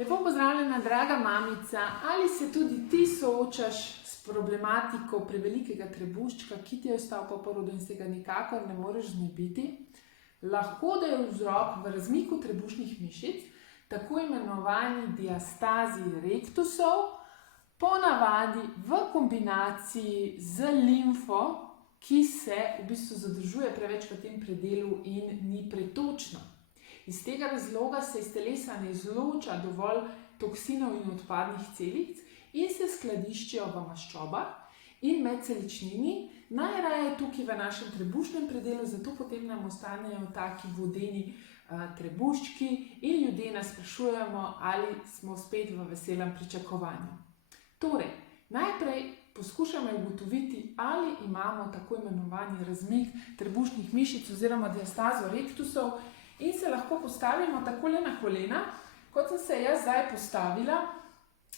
Lepo pozdravljena, draga mamica. Ali se tudi ti soočaš s problematiko prevelikega trebuščka, ki ti je ostal po porodu in se ga nikakor ne moreš znebiti? Lahko da je vzrok v razmiku trebušnih mišic, tako imenovani diastazi rectusov, ponavadi v kombinaciji z limfo, ki se v bistvu zadržuje preveč v tem predelu in ni pretočna. Iz tega razloga se iz telesa ne izloča dovolj toksinov in odpadnih celic in se skladiščijo v maščobah in medceličnini, najraje tukaj v našem trebušnem predelu, zato potem nam ostanejo taki vodeni trebuščki in ljudje nas sprašujemo, ali smo spet v veselem pričakovanju. Torej, najprej poskušamo ugotoviti, ali imamo tako imenovani razmik trebušnih mišic oziroma diastazo rectusov, in se lahko postavimo takole na kolena, kot sem se jaz zdaj postavila,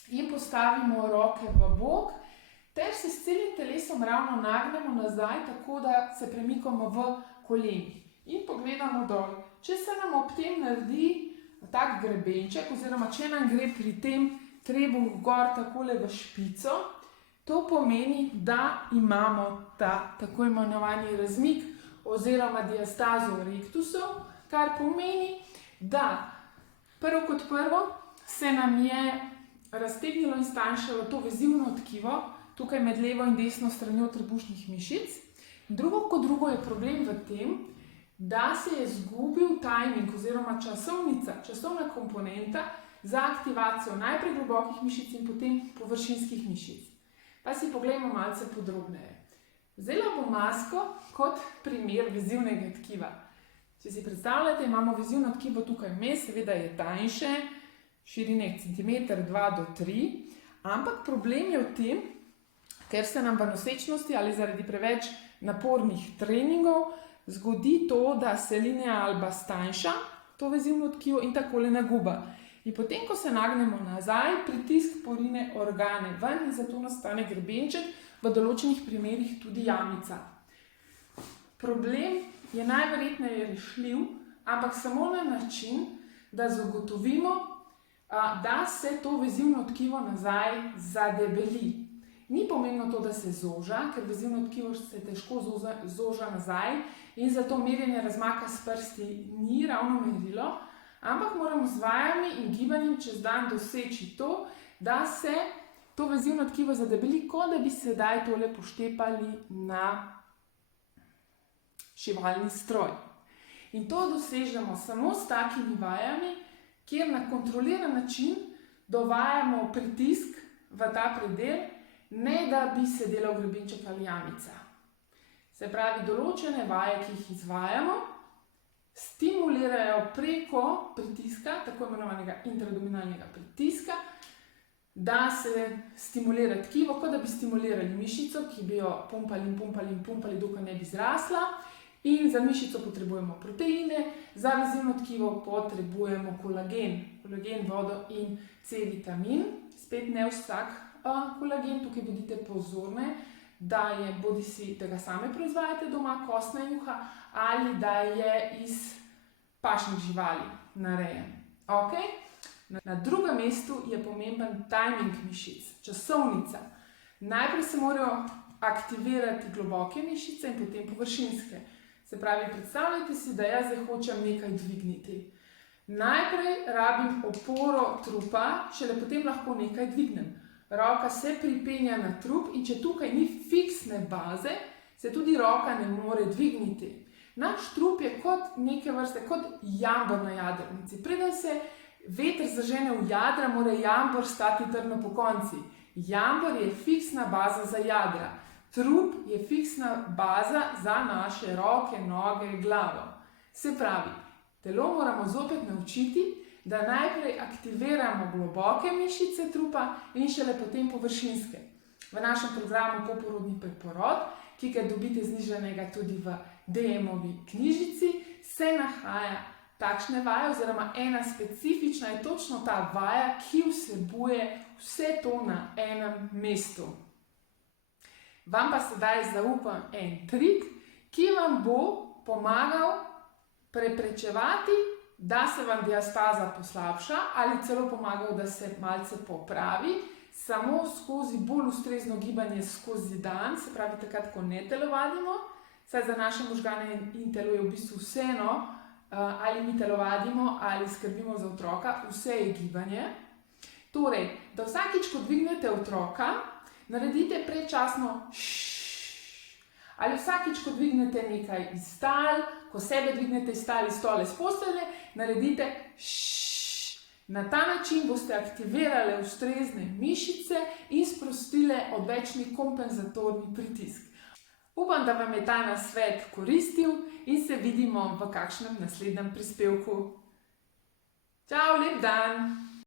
in postavimo roke v bok, ter se s celim telesom ravno nagnemo nazaj, tako da se premikamo v kolenih. In pogledamo dol. Če se nam ob tem naredi tak grebenček, oziroma če nam gre pri tem trebuh gor takole v špico, to pomeni, da imamo ta tako imenovani razmik oziroma diastazo rectusov, kar pomeni, da prvo kot prvo se nam je raztegnilo in stanjšalo to vezivno tkivo, tukaj med levo in desno stranjo trebušnih mišic. Drugo kot drugo je problem v tem, da se je izgubil timing oziroma časovna komponenta za aktivacijo najprej globokih mišic in potem površinskih mišic. Pa si poglejmo malce podrobneje. Vzela bom masko kot primer vezivnega tkiva. Če si predstavljate, imamo vezivno tkivo tukaj vmes, seveda je tanjše, širine centimeter 2 do 3, ampak problem je v tem, ker se nam v nosečnosti ali zaradi preveč napornih treningov zgodi to, da se linija alba stanjša, to vezivno tkivo, in takole naguba. In potem, ko se nagnemo nazaj, pritisk porine organe ven in zato nastane grebenček, v določenih primerih tudi jamica. Problem je najverjetneje rešljiv, ampak samo na način, da zagotovimo, da se to vezivno tkivo nazaj zadebeli. Ni pomembno to, da se zoža, ker vezivno tkivo se težko zoža nazaj in zato merjenje razmaka s prsti ni ravno merilo, ampak moramo z vajami in gibanjem čez dan doseči to, da se to vezivno tkivo zadebeli, kot da bi sedaj tole poštepali na šivalni stroj. In to dosežemo samo s takimi vajami, kjer na kontroliran način dovajamo pritisk v ta predel, ne da bi se delal grebenček ali jamica. Se pravi, določene vaje, ki jih izvajamo, stimulirajo preko pritiska, tako imenovanega intraabdominalnega pritiska, da se stimulira tkivo, kot da bi stimulirali mišico, ki bi jo pumpali in pumpali in pumpali, dokaj ne bi zrasla. In za mišico potrebujemo proteine, za vezivno tkivo potrebujemo kolagen, vodo in C-vitamin. Spet ne vsak kolagen, tukaj bodite pozorne, da je bodisi, da ga same proizvajate doma, kostna juha, ali da je iz pašnih živali narejen. Okay? Na drugem mestu je pomemben timing mišic, časovnica. Najprej se morajo aktivirati globoke mišice in potem površinske. Se pravi, predstavljajte si, da jaz zdaj hočem nekaj dvigniti. Najprej rabim oporo trupa, šele potem lahko nekaj dvignem. Roka se pripenja na trup in če tukaj ni fiksne baze, se tudi roka ne more dvigniti. Naš trup je kot neke vrste, kot jambor na jadrnici. Preden se veter zažene v jadra, mora jambor stati trdno pokonci. Jambor je fiksna baza za jadra. Trup je fiksna baza za naše roke, noge, glavo. Se pravi, telo moramo zopet naučiti, da najprej aktiviramo globoke mišice trupa in šele potem površinske. V našem programu Poporodni preporod, ki ga dobite znižanega tudi v DM-ovi knjižici, se nahaja takšne vaje oziroma ena specifična je točno ta vaja, ki vsebuje vse to na enem mestu. Vam pa sedaj zaupam en trik, ki vam bo pomagal preprečevati, da se vam diastaza poslabša ali celo pomagal, da se malce popravi, samo skozi bolj ustrezno gibanje skozi dan, se pravi takrat, ko ne telovadimo, saj za naše možgane in telo je v bistvu vseeno, ali mi telovadimo ali skrbimo za otroka, vse je gibanje. Torej, da vsakič, ko dvignete otroka, naredite predčasno ali vsakič, ko dvignete nekaj iz tal, ko sebe dvignete iz tal, iz stole, iz postelje, naredite Na ta način boste aktivirali ustrezne mišice in sprostili odvečni kompenzatorni pritisk. Upam, da vam je ta nasvet koristil in se vidimo v kakšnem naslednjem prispevku. Čau, lep dan!